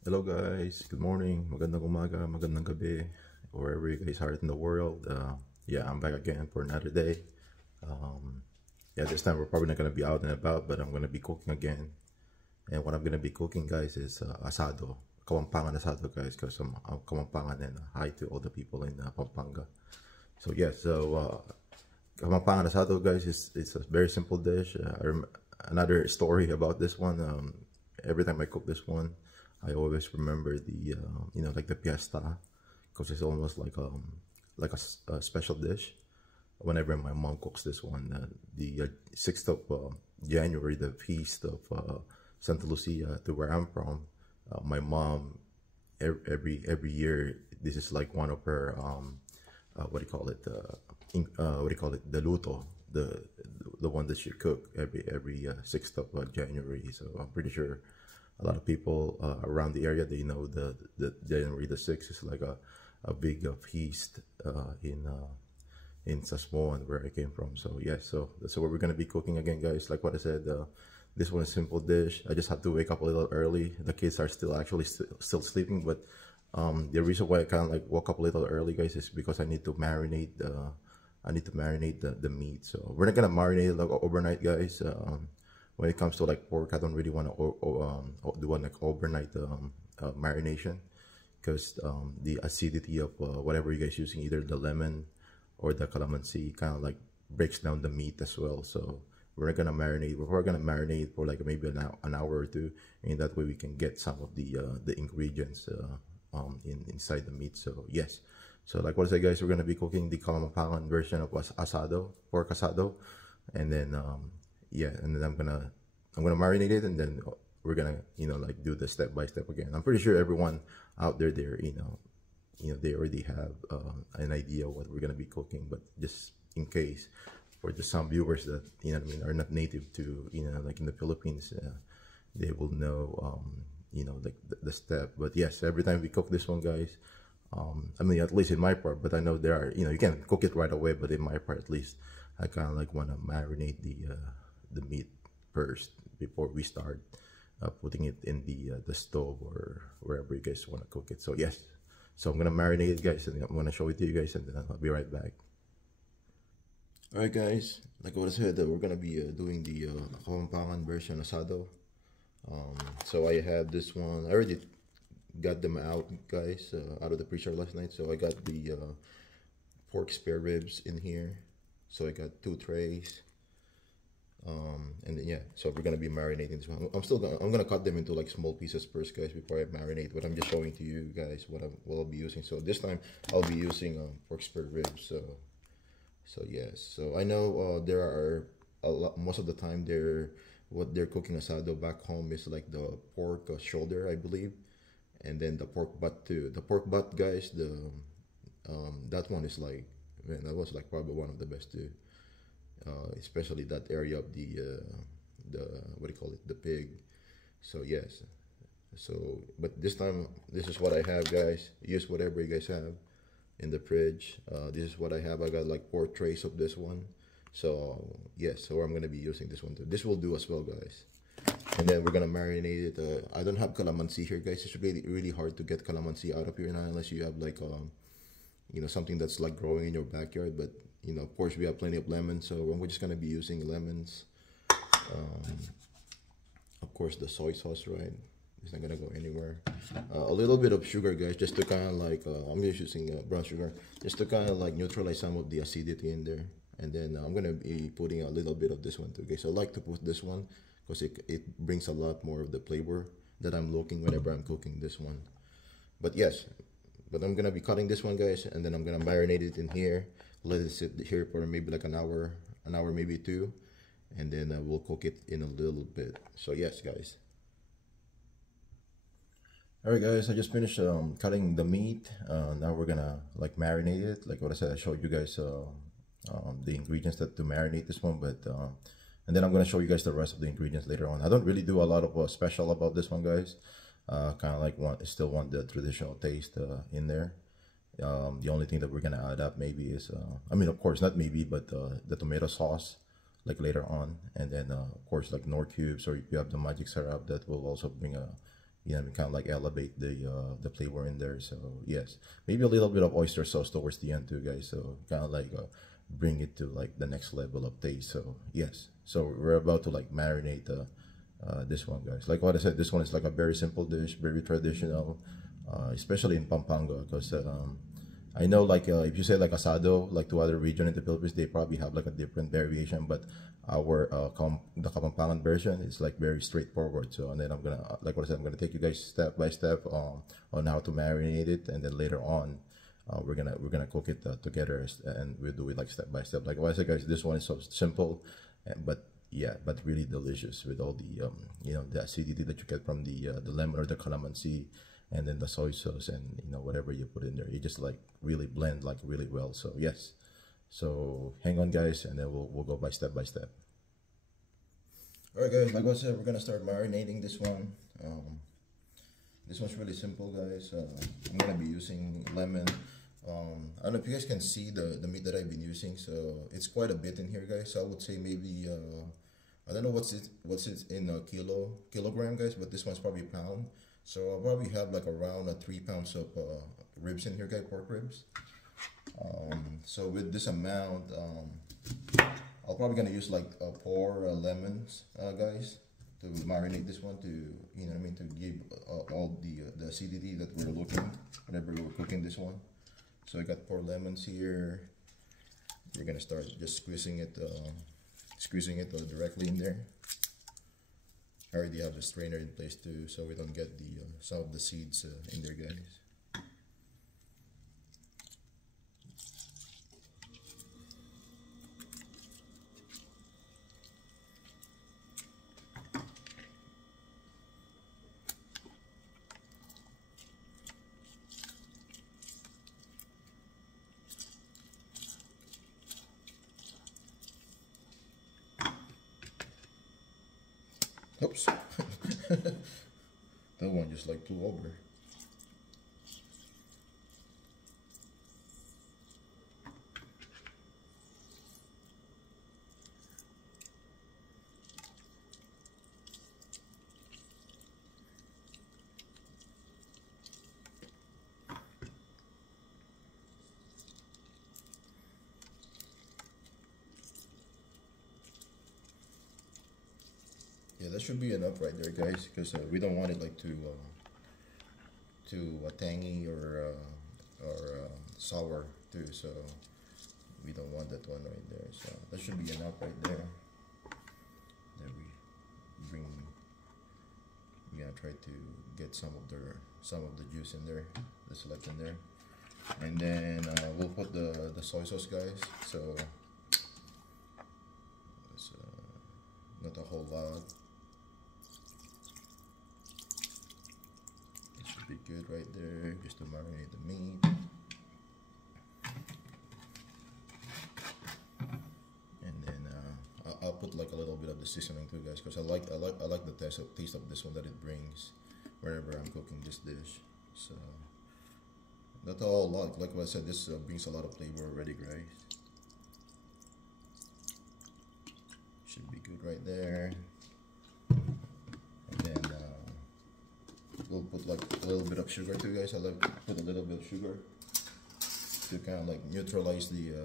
Hello guys, good morning, magandang umaga, magandang gabi, wherever you guys are in the world. Yeah, I'm back again for another day. Yeah, this time we're probably not gonna be out and about, but I'm gonna be cooking again. And what I'm gonna be cooking, guys, is asado, Kapampangan asado, guys, because I'm Kapampangan and hi to all the people in Pampanga. So yeah, Kapampangan asado, guys, is it's a very simple dish. Another story about this one. Every time I cook this one, I always remember the like the fiesta, because it's almost like a special dish. Whenever my mom cooks this one, the 6th of January, the feast of Santa Lucia, to where I'm from, my mom every year, this is like one of her what do you call it? What do you call it? The luto, the one that she cook every 6th of January. So I'm pretty sure a lot of people around the area, they know the January the 6th is like a big feast in Sasmoan, where I came from. So yeah, so that's what we're gonna be cooking again, guys. Like what I said, this one is a simple dish. I just have to wake up a little early. The kids are still actually still sleeping, but the reason why I kind of like woke up a little early, guys, is because I need to marinate the meat. So we're not gonna marinate it like overnight, guys. When it comes to like pork, I don't really want to do one like overnight marination, because the acidity of whatever you guys using, either the lemon or the calamansi, kind of like breaks down the meat as well. So we're not gonna marinate. We're gonna marinate for like maybe an hour or two, and that way we can get some of the ingredients inside the meat. So yes, so like what I said, guys, we're gonna be cooking the Kapampangan version of asado, pork asado, and then yeah, and then I'm gonna marinate it, and then we're gonna like do the step by step again. I'm pretty sure everyone out there, they already have an idea what we're gonna be cooking, but just in case, for the some viewers that are not native to like in the Philippines, they will know like the step. But yes, every time we cook this one, guys, I mean, at least in my part, but I know there are, you can cook it right away, but in my part at least, I kind of like want to marinate the meat first before we start putting it in the stove or wherever you guys want to cook it. So yes, so I'm gonna marinate it, guys, and I'm gonna show it to you guys, and then I'll be right back. All right, guys, like what I said, we're gonna be doing the Kapampangan version asado. So I have this one. I already got them out, guys, out of the pre-share last night. So I got the pork spare ribs in here. So I got 2 trays. And then yeah, so we're gonna be marinating this one. I'm gonna cut them into like small pieces first, guys, before I marinate. But I'm just showing to you guys what I'll be using. So this time I'll be using pork spare ribs. So yes, so I know there are a lot. Most of the time, what they're cooking asado back home is like the pork shoulder, I believe, and then the pork butt too. The pork butt, guys, that one is like, man, that was like probably one of the best too. Especially that area of the what do you call it, the pig. So yes, so but this time this is what I have, guys. Use whatever you guys have in the fridge. This is what I have. I got like 4 trays of this one. So yes, so I'm gonna be using this one too. This will do as well, guys. And then we're gonna marinate it. I don't have calamansi here, guys. It's really hard to get calamansi out of here now, unless you have like something that's like growing in your backyard. But of course, we have plenty of lemons, so we're just gonna be using lemons. Of course, the soy sauce, right? It's not gonna go anywhere. A little bit of sugar, guys, just to kind of like I'm just using brown sugar, just to kind of like neutralize some of the acidity in there. And then I'm gonna be putting a little bit of this one too. Okay, so I like to put this one because it brings a lot more of the flavor that I'm looking whenever I'm cooking this one. But yes, but I'm gonna be cutting this one, guys, and then I'm gonna marinate it in here, let it sit here for maybe like an hour maybe 2, and then we'll cook it in a little bit. So yes, guys. All right, guys, I just finished cutting the meat. Now we're gonna like marinate it. Like what I said, I showed you guys the ingredients to marinate this one, but and then I'm gonna show you guys the rest of the ingredients later on. I don't really do a lot of special about this one, guys. Kind of like still want the traditional taste in there. The only thing that we're gonna add up maybe is I mean, of course, not maybe, but the tomato sauce, like later on, and then of course like Knorr cubes, or if you have the magic syrup, that will also bring a you know, kind of like elevate the flavor in there. So yes, maybe a little bit of oyster sauce towards the end too, guys. So kind of like bring it to like the next level of taste. So yes, so we're about to like marinate this one, guys. Like what I said, this one is like a very simple dish, very traditional, especially in Pampanga, because I know like if you say like asado, like to other region in the Philippines, they probably have like a different variation, but our the Kapampangan version is like very straightforward. So and then I'm gonna like what I said, I'm gonna take you guys step by step on how to marinate it, and then later on we're gonna cook it together, and we'll do it like step by step. Like what I said, guys, this one is so simple, but yeah, but really delicious with all the you know, the acidity that you get from the lemon or the calamansi, and then the soy sauce, and you know, whatever you put in there, you just like really blend like really well. So yes, so hang on, guys, and then we'll go by step by step. All right, guys, like I said, we're gonna start marinating this one. This one's really simple, guys. I'm gonna be using lemon. I don't know if you guys can see the meat that I've been using, so it's quite a bit in here, guys. So I would say maybe I don't know what's it in kilogram, guys, but this one's probably a pound. So I'll probably have like around 3 pounds of ribs in here, guys, pork ribs. So with this amount, I'll probably gonna use like 4 lemons, guys, to marinate this one, to, you know what I mean, to give all the acidity that we're looking whenever we're cooking this one. So I got 4 lemons here. We're gonna start just squeezing it directly in there. I already have the strainer in place too, so we don't get the some of the seeds in there, guys. Oops. That one just like flew over. Yeah, that should be enough right there, guys, because we don't want it like too tangy or sour too. So we don't want that one right there. So that should be enough right there. Then we're gonna try to get some of the juice in there that's left in there, and then we'll put the soy sauce, guys. So it's not a whole lot. Be good right there, just to marinate the meat. And then I'll put like a little bit of the seasoning too, guys, because I like the taste of this one that it brings whenever I'm cooking this dish. So not a whole lot. Like what I said, this brings a lot of flavor already, guys. Should be good right there. And then we'll put like a little bit of sugar too, guys. I like to put a little bit of sugar to kind of like neutralize the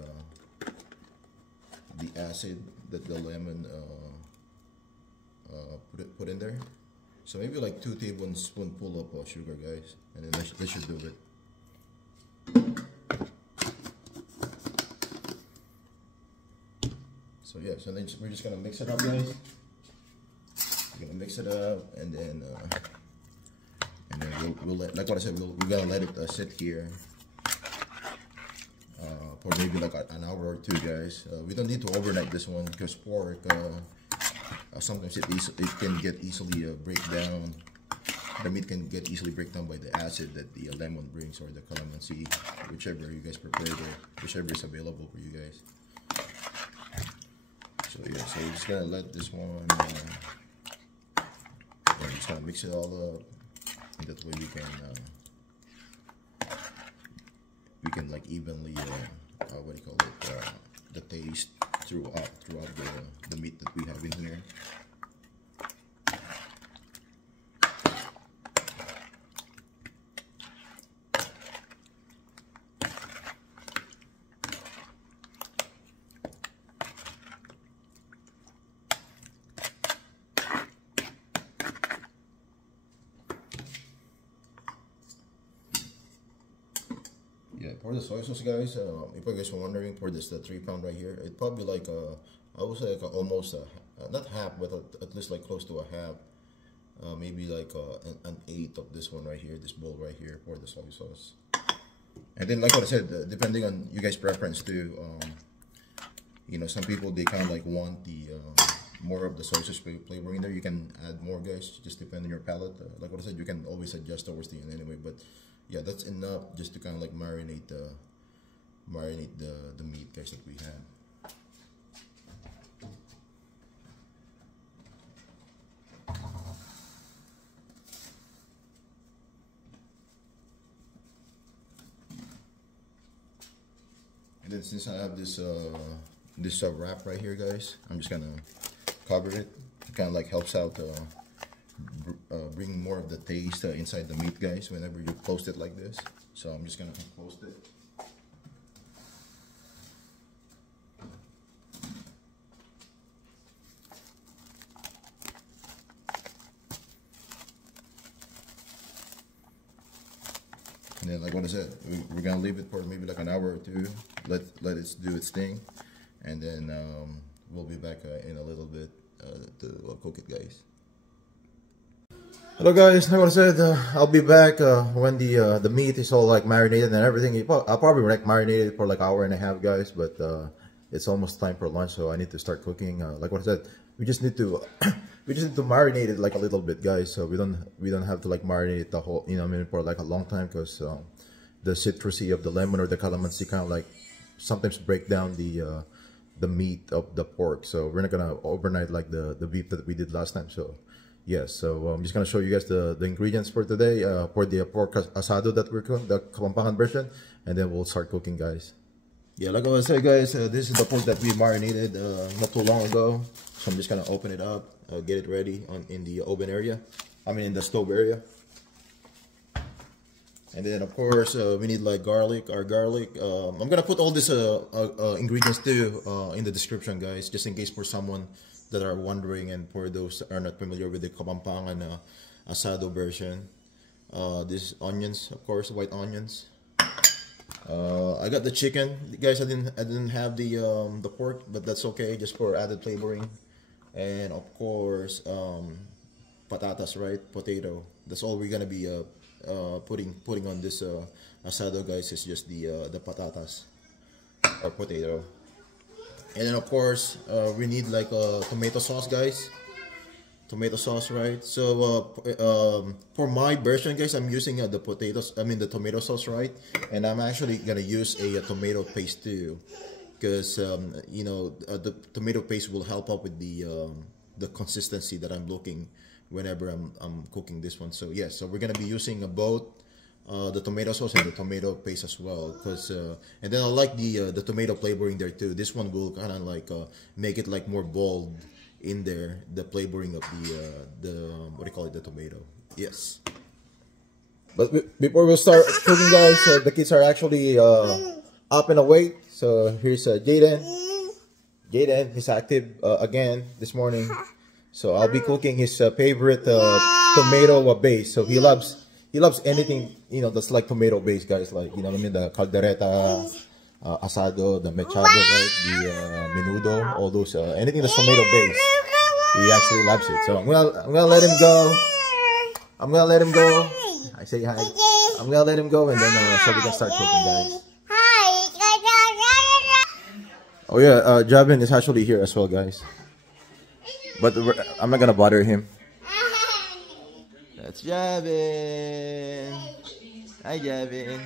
acid that the lemon put in there. So maybe like 2 tablespoonful of sugar, guys, and then that should do it. So yeah, so then we're just gonna mix it up, guys. We're gonna mix it up, and then we'll let, like what I said, we're gonna let it sit here for maybe like an hour or 2, guys. We don't need to overnight this one, because pork sometimes it can get easily break down. The meat can get easily break down by the acid that the lemon brings, or the calamansi, whichever you guys prefer, whichever is available for you guys. So yeah, so we're just gonna let this one. We're just gonna mix it all up. And that way we can like evenly what do you call it, the taste throughout the meat that we have in here. for the soy sauce, guys, if you guys were wondering, for this the 3 pound right here, it probably like I would say like almost not half, but at least like close to a half, maybe like an eighth of this one right here, this bowl right here for the soy sauce. And then like what I said, depending on you guys' preference too, you know, some people they kind of like want the more of the soy sauce flavor in there. You can add more, guys, just depend on your palate. Like what I said, you can always adjust towards the end anyway, but yeah, that's enough just to kind of like marinate the meat, guys, that we have. And then since I have this wrap right here, guys, I'm just gonna cover it. It kind of like helps out bring more of the taste inside the meat, guys, whenever you close it like this. So I'm just gonna close it. And then, like what I said, we're gonna leave it for maybe like an hour or two. Let it do its thing, and then we'll be back in a little bit to cook it, guys. Hello, guys. Like what I said, I'll be back when the meat is all like marinated and everything. I'll probably like marinate it for like an hour and a half, guys. But it's almost time for lunch, so I need to start cooking. Like what I said, we just need to marinate it like a little bit, guys. So we don't have to like marinate the whole, you know, I mean, for like a long time, because the citrusy of the lemon or the calamansi kind of like sometimes break down the meat of the pork. So we're not gonna overnight like the beef that we did last time. So yes, so I'm just gonna show you guys the ingredients for today for the pork asado that we're cooking, the Kapampangan version, and then we'll start cooking, guys. Yeah, like I said, guys, this is the pork that we marinated not too long ago. So I'm just gonna open it up, get it ready in the oven area. I mean in the stove area. And then of course we need like garlic. I'm gonna put all these ingredients too in the description, guys, just in case for someone that are wondering, and for those that are not familiar with the Kapampangan asado version. These onions, of course, white onions. I got the chicken, guys. I didn't have the pork, but that's okay, just for added flavoring. And of course patatas, right? Potato. That's all we're gonna be putting on this asado, guys, is just the patatas or potato. And then of course we need like tomato sauce, guys. Tomato sauce, right? So for my version, guys, I'm using the tomato sauce, right? And I'm actually gonna use a tomato paste too, because you know, the tomato paste will help out with the consistency that I'm looking whenever I'm cooking this one. So yes, so we're gonna be using both the tomato sauce and the tomato paste as well, because and then I like the tomato flavoring there too. This one will kind of like make it like more bold in there, the flavoring of the what do you call it, the tomato. Yes. But before we start cooking, guys, the kids are actually up and awake. So here's Jaden. Jaden is active again this morning. So I'll be cooking his favorite tomato base. So he loves anything, you know, that's like tomato base, guys. Like, you know what I mean, the caldereta, asado, the mechado, right? The menudo, all those anything that's tomato base. He actually loves it. So I'm gonna let him go. I'm gonna let him go. I say hi. I'm gonna let him go, and then so we can start cooking, guys. Oh yeah, Javin is actually here as well, guys. But I'm not gonna bother him. That's Javin. Hi, Javin.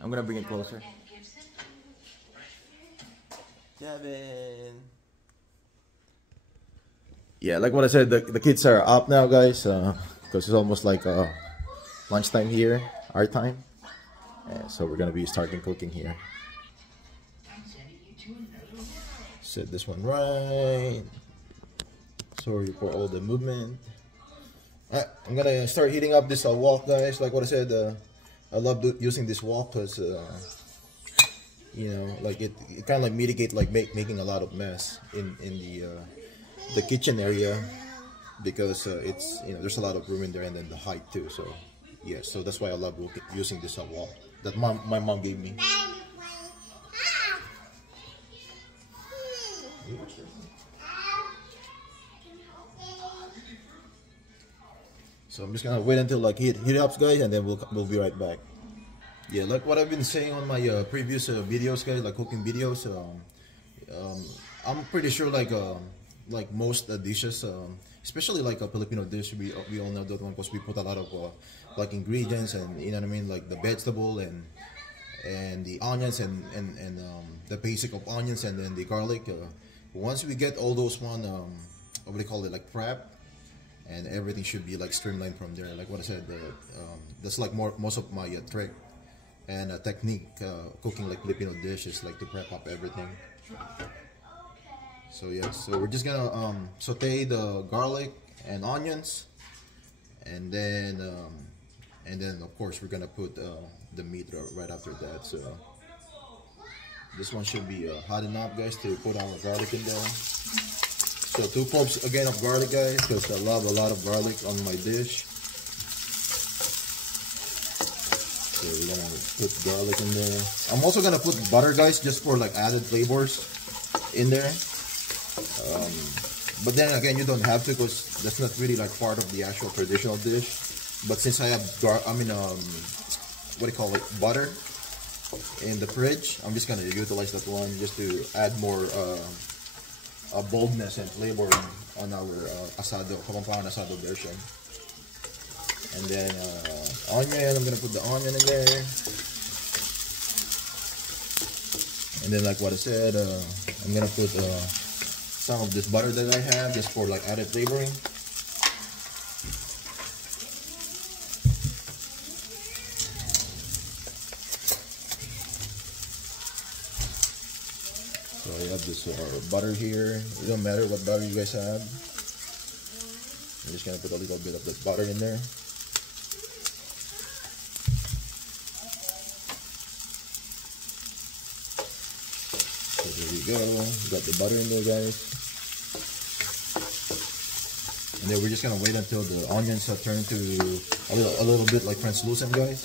I'm gonna bring it closer. Javin. Yeah, like what I said, the kids are up now, guys, because it's almost like lunchtime here, our time. So we're gonna be starting cooking here. Set this one right. Sorry for all the movement. I'm gonna start heating up this wok, guys. Like what I said, I love using this wok because you know, like it kind of like mitigate like making a lot of mess in the kitchen area, because it's, you know, there's a lot of room in there, and then the height too. So yeah, so that's why I love using this wok. that my mom gave me. So I'm just gonna wait until like heat ups, guys, and then we'll be right back. Yeah, like what I've been saying on my previous videos, guys, like cooking videos. I'm pretty sure like most dishes, especially like a Filipino dish, we all know that one because we put a lot of like ingredients, and you know what I mean, like the vegetable and the onions and the basic of onions and then the garlic. Once we get all those what do they call it, like prep, and everything should be like streamlined from there. Like what I said, that's like most of my trick and technique cooking like Filipino dishes, like to prep up everything. So yeah, so we're just gonna saute the garlic and onions, and then of course we're gonna put the meat right after that. So this one should be hot enough, guys, to put our garlic in there. So 2 cloves again of garlic, guys, because I love a lot of garlic on my dish. So we're gonna put garlic in there. I'm also gonna put butter, guys, just for like added flavors in there. But then again, you don't have to, because that's not really like part of the actual traditional dish. But since I have what do you call it, butter in the fridge, I'm just gonna utilize that one just to add more boldness and flavor on our asado, Kapampangan Asado version. And then onion, I'm gonna put the onion in there. And then like what I said, I'm gonna put some of this butter that I have just for like added flavoring. So I have this butter here. It don't matter what butter you guys have. I'm just gonna put a little bit of this butter in there. So there we go. Got the butter in there, guys. And then we're just gonna wait until the onions turn to a little bit like translucent, guys.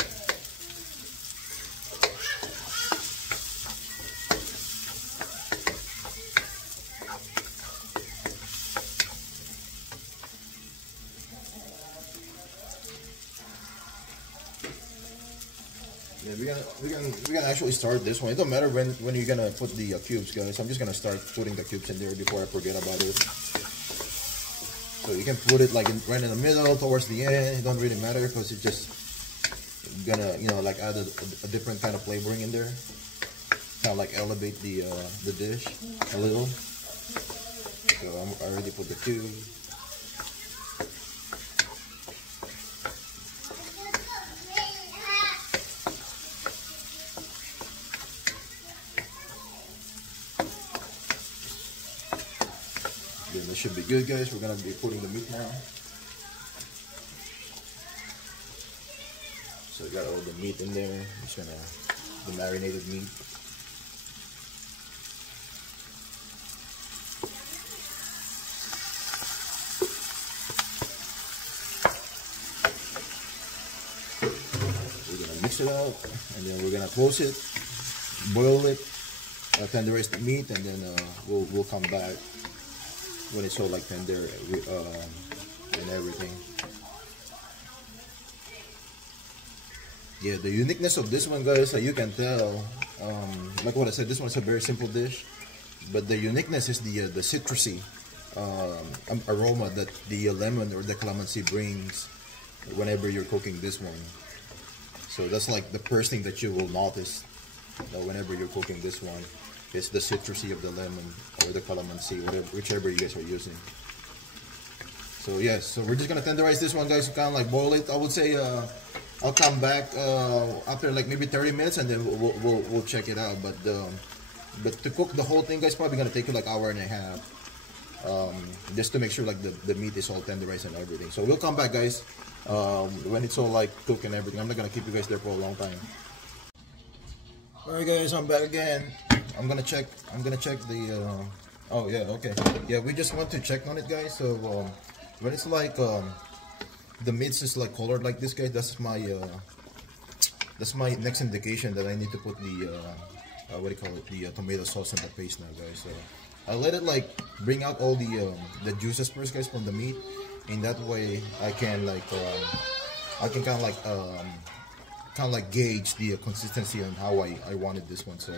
Yeah, we're gonna actually start this one. It don't matter when you're gonna put the cubes, guys. I'm just gonna start putting the cubes in there before I forget about it. So you can put it like right in the middle, towards the end. It don't really matter because it's just gonna, you know, like add a different kind of flavoring in there. Kind of like elevate the dish a little. So I already put the cube. Then this should be good, guys. We're gonna be putting the meat now. So we got all the meat in there. Just gonna the marinated meat. We're gonna mix it out, and then we're gonna close it, boil it, tenderize the meat, and then we'll come back when it's all like tender and everything. Yeah, the uniqueness of this one, guys, you can tell, like what I said, this one's a very simple dish, but the uniqueness is the citrusy aroma that the lemon or the calamansi brings whenever you're cooking this one. So that's like the first thing that you will notice whenever you're cooking this one. It's the citrusy of the lemon or the calamansi, whichever you guys are using. So yes, so we're just gonna tenderize this one, guys. Kind of like boil it. I would say I'll come back after like maybe 30 minutes, and then we'll check it out. But to cook the whole thing, guys, probably gonna take you like an hour and a half, just to make sure like the meat is all tenderized and everything. So we'll come back, guys, when it's all like cooked and everything. I'm not gonna keep you guys there for a long time. Alright, guys, I'm back again. I'm gonna check the oh yeah, okay, yeah, we just want to check on it, guys. So when it's like the meat is like colored like this, guys, that's that's my next indication that I need to put the what do you call it, the tomato sauce in the paste now, guys. So I let it like bring out all the juices first, guys, from the meat. In that way, I can like kind of like gauge the consistency on how I wanted this one. So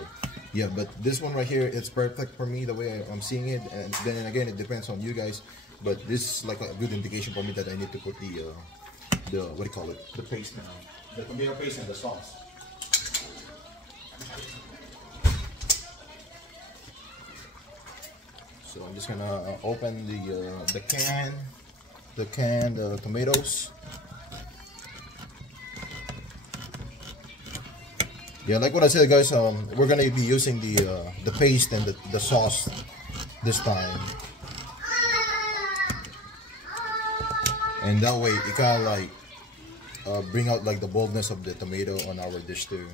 yeah, but this one right here, it's perfect for me the way I'm seeing it. And then again, it depends on you guys. But this is like a good indication for me that I need to put the what do you call it, the paste now, the tomato paste and the sauce. So I'm just gonna open the canned tomatoes. Yeah, like what I said, guys, we're gonna be using the paste and the sauce this time, and that way it kind of like bring out like the boldness of the tomato on our dish too,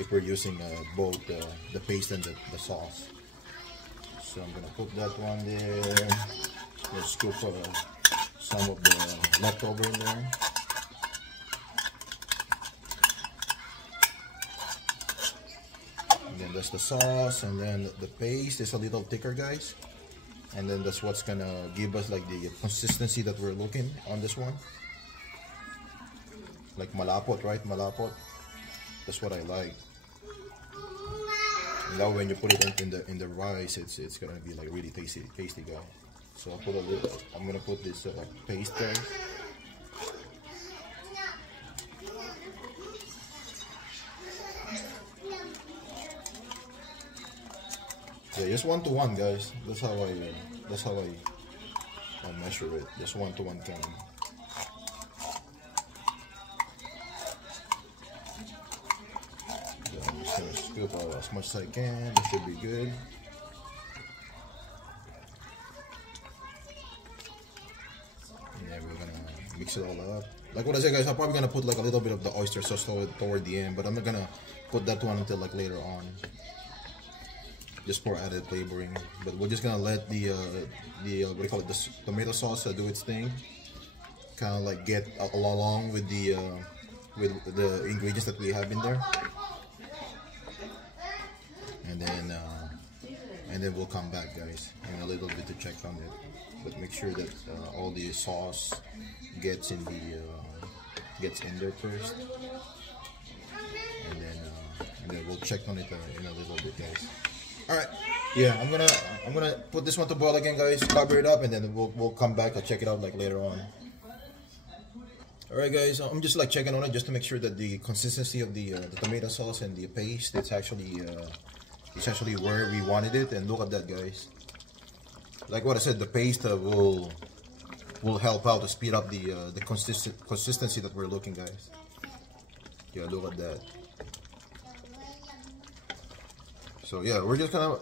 if we're using both the paste and the sauce. So I'm gonna put that one there. Let's scoop some of the leftover in there. And then that's the sauce, and then the paste is a little thicker, guys. And then that's what's gonna give us like the consistency that we're looking on this one. Like malapot, right? Malapot. That's what I like. And now when you put it in the rice, it's gonna be like really tasty, guys. So I'm gonna put this paste there. Yeah, just 1 to 1, guys. That's how I measure it. Just 1 to 1 can. So I'm just gonna scoop out as much as I can. This should be good. And then we're gonna mix it all up. Like what I said, guys, I'm probably gonna put like a little bit of the oyster sauce toward the end, but I'm not gonna put that one until like later on, just for added flavoring. But we're just gonna let the what do you call it, the tomato sauce do its thing, kind of like get along with the ingredients that we have in there, and then we'll come back, guys, in a little bit to check on it. But make sure that all the sauce gets in there first, and then we'll check on it in a little bit, guys. All right, yeah, I'm gonna put this one to boil again, guys. Cover it up, and then we'll come back and check it out like later on. All right, guys, I'm just like checking on it just to make sure that the consistency of the tomato sauce and the paste, it's actually where we wanted it. And look at that, guys. Like what I said, the paste will help out to speed up the consistency that we're looking, guys. Yeah, look at that. So yeah, we're gonna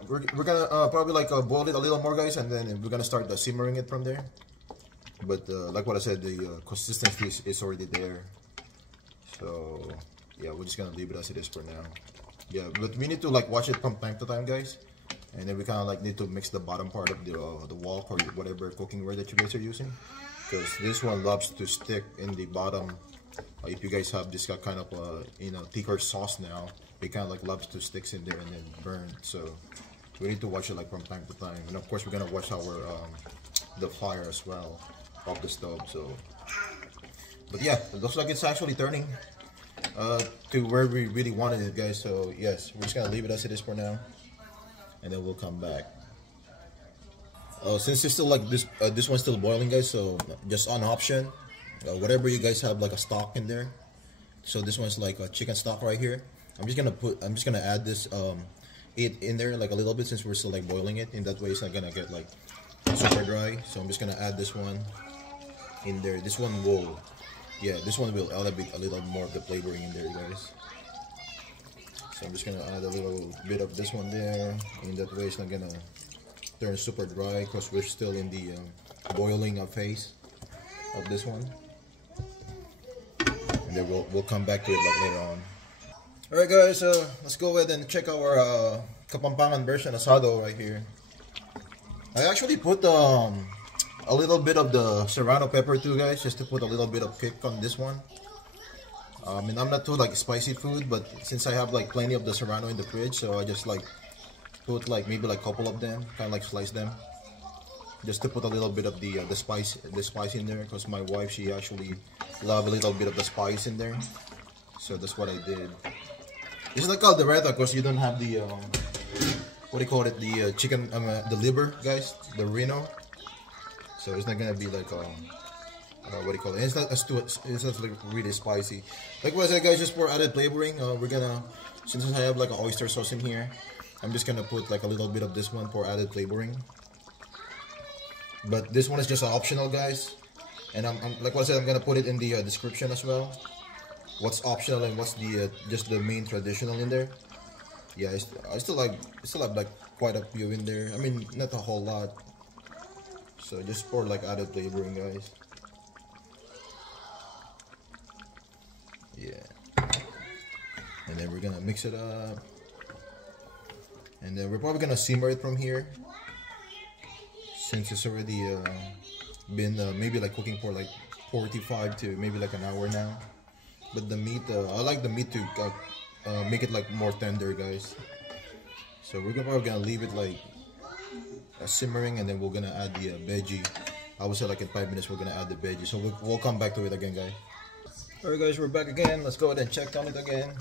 probably like boil it a little more, guys, and then we're gonna start simmering it from there. But like what I said, the consistency is already there. So yeah, we're just gonna leave it as it is for now. Yeah, but we need to like watch it from time to time, guys. And then we kind of like need to mix the bottom part of the wok or whatever cooking ware that you guys are using, because this one loves to stick in the bottom. If you guys have this kind of thicker sauce now, it kind of like loves to sticks in there and then burn. So we need to watch it like from time to time. And of course, we're gonna watch our the fire as well off the stove. So, but yeah, it looks like it's actually turning to where we really wanted it, guys. So yes, we're just gonna leave it as it is for now, and then we'll come back. Since it's still like this one's still boiling, guys, so just on option, whatever you guys have like a stock in there. So this one's like a chicken stock right here. I'm just gonna add this it in there like a little bit, since we're still like boiling it. In that way, it's not gonna get like super dry. So I'm just gonna add this one in there. This one will elevate a little more of the flavoring in there, guys. So I'm just gonna add a little bit of this one there. In that way, it's not gonna turn super dry, because we're still in the boiling phase of this one. And then we'll come back to it like later on. All right, guys. Let's go ahead and check our Kapampangan version asado right here. I actually put a little bit of the serrano pepper too, guys, just to put a little bit of kick on this one. And I'm not too like spicy food, but since I have like plenty of the serrano in the fridge, so I just like put like maybe like a couple of them, kind of like slice them, just to put a little bit of the spice in there, because my wife, she actually love a little bit of the spice in there, so that's what I did. It's not called the reta because you don't have the what do you call it, the chicken, the liver, guys, the reno, so it's not gonna be like what do you call it? It's not as too, it's not like really spicy. Like what I said, guys, just for added flavoring, we're gonna, since I have like an oyster sauce in here, I'm just gonna put like a little bit of this one for added flavoring. But this one is just optional, guys. And I'm like what I said, I'm gonna put it in the description as well. What's optional and what's the just the main traditional in there. Yeah, I still have like quite a few in there. I mean, not a whole lot. So just for like added flavoring, guys. Yeah. And then we're gonna mix it up. And then we're probably gonna simmer it from here, since it's already been maybe like cooking for like 45 to maybe like an hour now. But the meat, I like the meat to make it like more tender, guys. So we're probably gonna leave it like simmering, and then we're gonna add the veggie. I would say like in 5 minutes we're gonna add the veggie. So we'll come back to it again, guys. Alright, guys, we're back again. Let's go ahead and check on it again.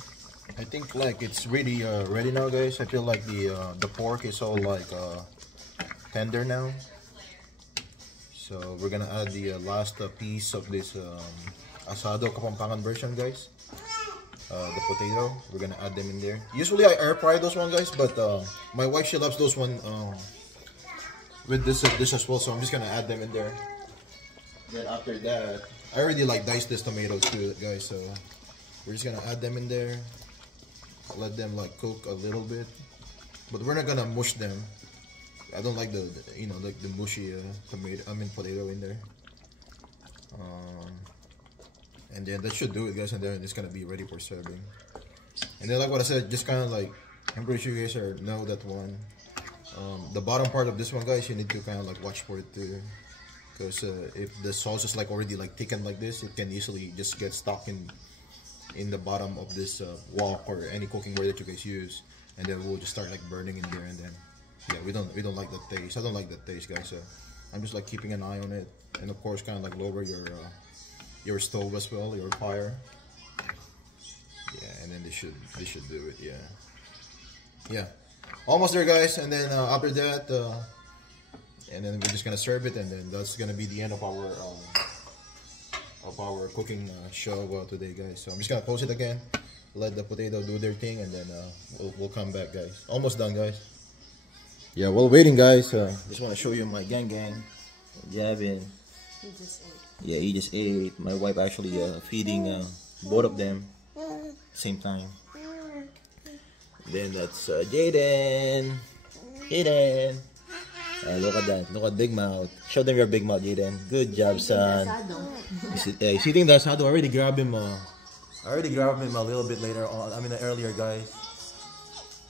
I think like it's really ready now, guys. I feel like the pork is all like tender now. So we're gonna add the last piece of this asado Kapampangan version, guys. The potato, we're gonna add them in there. Usually I air fry those one, guys, but my wife, she loves those one with this dish as well, so I'm just gonna add them in there. Then after that, I already like diced this tomatoes too, guys, so we're just gonna add them in there. Let them like cook a little bit, but we're not gonna mush them. I don't like the you know, like the mushy potato in there. And then that should do it, guys, and then it's gonna be ready for serving. And then like what I said, just kind of like, I'm pretty sure you guys know that one. The bottom part of this one, guys, you need to kind of like watch for it too, because if the sauce is like already like thickened like this, it can easily just get stuck in the bottom of this wok or any cooking ware that you guys use, and then we'll just start like burning in there, and then yeah, we don't like the taste. I don't like the taste, guys, so I'm just like keeping an eye on it, and of course kind of like lower your stove as well, your fire. Yeah, and then they should do it. Yeah, almost there, guys. And then after that, and then we're just gonna serve it, and then that's gonna be the end of our cooking show today, guys. So I'm just gonna pause it again, let the potato do their thing, and then we'll come back, guys. Almost done, guys. Yeah, while waiting, guys, just want to show you my gang. Gavin. He just ate. Yeah, he just ate. My wife actually feeding both of them same time. Then that's Jaden. Look at that. Look at big mouth. Show them your big mouth, Jaden. Good job, son. He's eating the asado. I already grabbed him. I already grabbed him a little bit later on. I mean earlier, guys.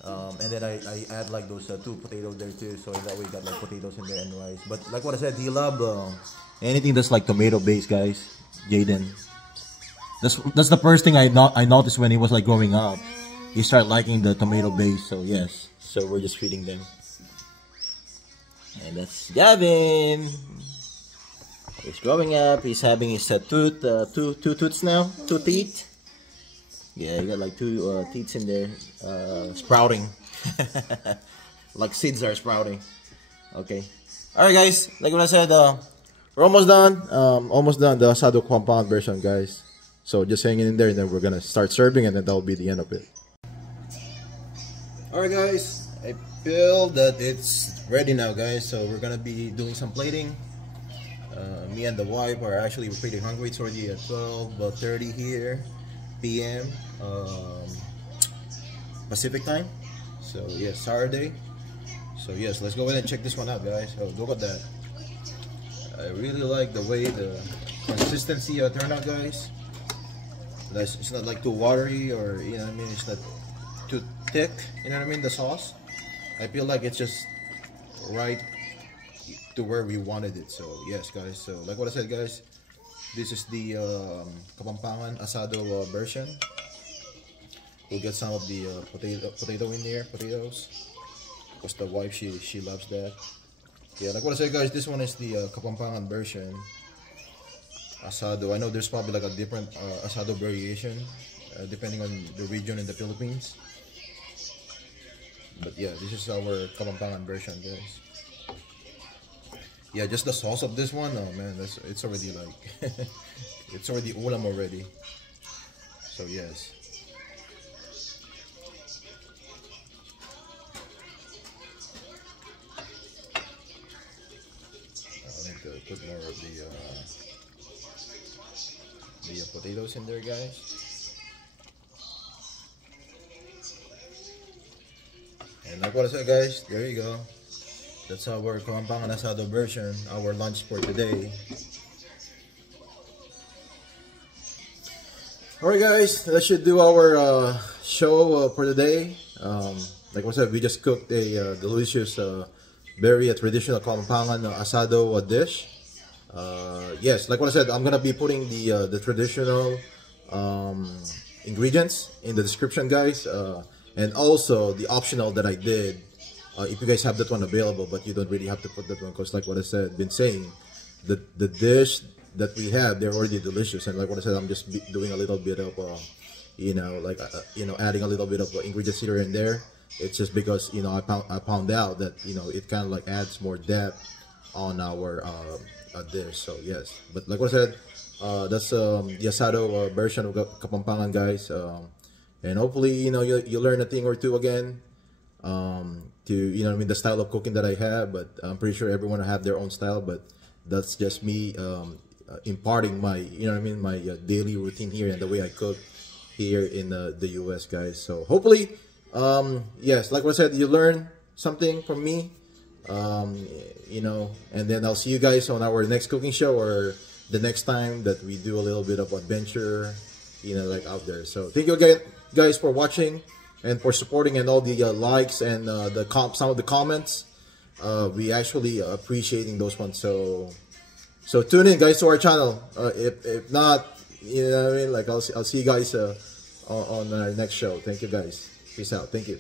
And then I add like those 2 potatoes there too, so that way you got like potatoes in there and rice. But like what I said, he love anything that's like tomato based, guys. Jaden. That's the first thing I noticed when he was like growing up. He started liking the tomato base. So yes, so we're just feeding them. And that's Gavin. He's growing up. He's having his two tooths now, 2 teeth. Yeah, you got like 2 teeth in there, sprouting. Like seeds are sprouting. Okay. Alright, guys, like what I said, we're almost done. The asado compound version, guys. So just hang in there, and then we're gonna start serving, and then that'll be the end of it. Alright, guys, I feel that it's ready now, guys. So we're gonna be doing some plating. Me and the wife are actually pretty hungry. It's already at 12:30 here p.m. Pacific time. So yes, Saturday. So yes, let's go ahead and check this one out, guys. Oh, look at that. I really like the way the consistency turned out, guys. It's not like too watery, or you know what I mean, it's not too thick, you know what I mean, the sauce. I feel like it's just right to where we wanted it. So yes, guys, so like what I said, guys, This is the Kapampangan Asado version. We'll get some of the potato in there, potatoes, because the wife she loves that. Yeah, like what I said, guys, this one is the Kapampangan version asado. I know there's probably like a different asado variation depending on the region in the Philippines. But yeah, this is our Kapampangan version, guys. Yeah, just the sauce of this one, oh man, it's already like it's already ulam already. So yes. I need to put more of the potatoes in there, guys. And like what I said, guys, there you go. That's our Kapampangan Asado version, our lunch for today. Alright guys, that should do our show for today. Like I said, we just cooked a delicious, very traditional Kapampangan Asado dish. Yes, like what I said, I'm gonna be putting the traditional ingredients in the description, guys, and also the optional that I did. If you guys have that one available, but you don't really have to put that one, because like what I said, been saying, the dish that we have, they're already delicious. And like what I said, I'm just doing a little bit of, you know, like adding a little bit of ingredients here and there. It's just because I found out that it kind of like adds more depth on our dish. So yes, but like what I said, that's the asado version of Kapampangan, guys. And hopefully you learn a thing or two again. To the style of cooking that I have, but I'm pretty sure everyone will have their own style, but that's just me imparting my my daily routine here and the way I cook here in the US, guys. So hopefully yes, like what I said, you learn something from me, and then I'll see you guys on our next cooking show, or the next time that we do a little bit of adventure like out there. So thank you again, guys, for watching and for supporting, and all the likes and some of the comments. We actually appreciating those ones. So tune in, guys, to our channel. If not, like I'll see you guys on our next show. Thank you, guys. Peace out. Thank you.